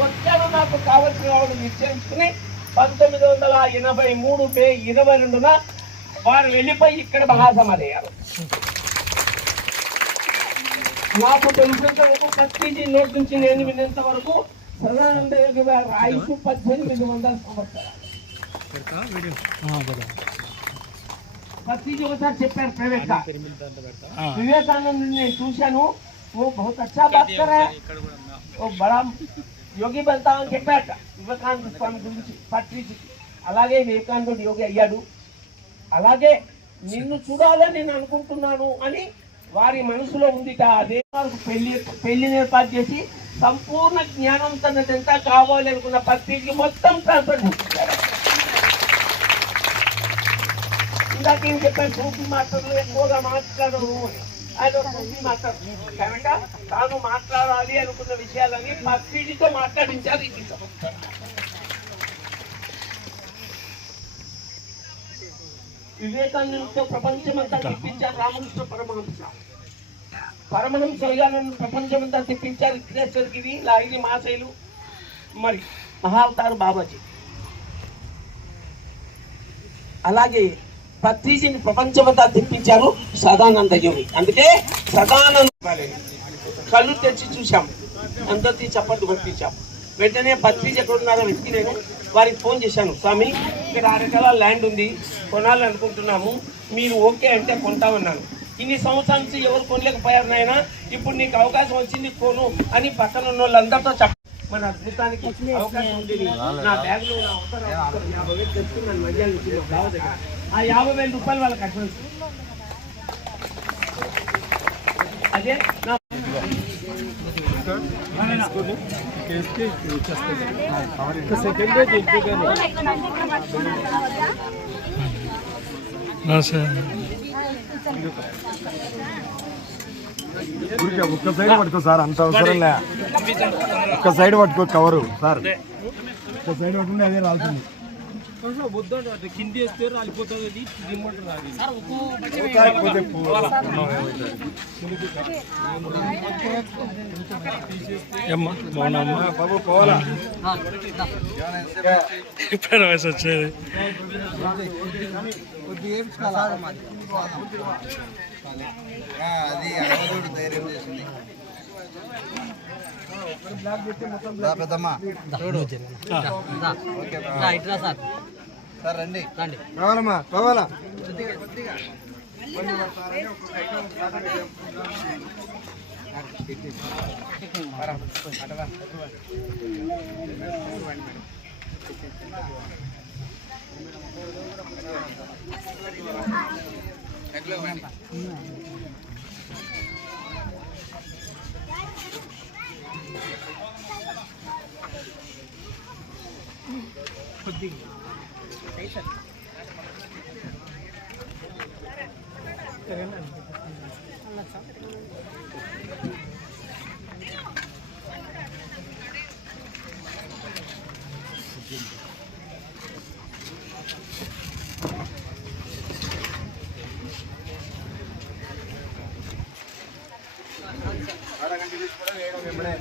వచ్చాను నాకు కావలసిన వాళ్ళు నిశ్చయించుకుని 1983 మే 22న వారు వెళ్ళిపోయి ఇక్కడ మహాసమాధి అయ్యారు. నాకు తెలిసినంత వరకు పత్రిజీ నోటి నుంచి నేను వినేంత వరకు సదానంద యోగి వారి ఆయుష్ 1800 సంవత్సరాలు. పత్రిజీ ఒకసారి చెప్పారు ప్రైవేట్ గా, వివేకానంద నేను చూశాను, वो बहुत अच्छा बात कर रहा है, वो बड़ा యోగి వెళ్తా అని చెప్పాట వివేకానంద స్వామి గురించి పత్రిజీ. అలాగే వివేకానందుడు యోగి అయ్యాడు. అలాగే నిన్ను చూడాలని నేను అనుకుంటున్నాను అని వారి మనసులో ఉంది. అదే పెళ్లిని ఏర్పాటు చేసి సంపూర్ణ జ్ఞానం తనదంతా కావాలి అనుకున్న పత్రిజీ మొత్తం ట్రాన్స్ఫర్ చేస్తారు. ఇందాక ఏం చెప్పాను, సూఫీ మాస్టర్లు ఎక్కువగా మాట్లాడరు అని. ఆయన సూఫీ మాస్టర్ కనుక తాను మాట్లాడాలి అనుకున్న విషయాలని పత్రిజీతో మాట్లాడించారు. ఈ వివేకానందతో ప్రపంచమంతా తిప్పించారు. రామకృష్ణ పరమహంస ప్రపంచమంతా తిప్పించారు. విశ్వేశ్వరగిరి, లాహిరి మహాశైలు, మరి మహావతారు బాబాజీ. అలాగే పత్రిజీని ప్రపంచమంతా తిప్పించారు సదానంద యోగి. అందుకే సదానంద కళ్ళు తెచ్చి చూసాం, అందరికీ చప్పట్లు కొట్టించాం. వెంటనే పత్రిజీ ఎక్కడున్నారో వెతికి నేను వారికి ఫోన్ చేశాను, స్వామి ఇక్కడ 6 ఎకరాల ల్యాండ్ ఉంది, కొనాలి అనుకుంటున్నాము, మీరు ఓకే అంటే కొంటామన్నాను. ఇన్ని సంవత్సరాల నుంచి ఎవరు కొనలేకపోయారు నాయన, ఇప్పుడు నీకు అవకాశం వచ్చింది కొను అని పక్కన ఉన్న వాళ్ళందరితో చెప్ప. మన అద్భుతానికి అవకాశం ఉంది. నా బ్యాగ్లో నా అవసరం 50,000 తెచ్చుకున్నాను మధ్యాహ్నం నుంచి బావ దగ్గర. ఆ 50,000 రూపాయలు వాళ్ళకి అడ్వాన్స్. అదే నా ఒక్క సైడ్ పట్టుకో సార్, అంత అవసరం లే. ఒక్క సైడ్ పట్టుకో కవరు సార్, ఒక్క సైడ్ పట్టుకుంటే అదే రాల్సింది. కింది వేస్తే రాలిపోతుంది. బాబు పోవాలా ఇప్పుడు వయసు వచ్చేది అది అమ్మదోడు ధైర్యం చేసింది. పెద్దమ్మా సార్ రండి కావాలమ్మా కావాలా. అరగంట తీసుకురా వేయడం వెంబడే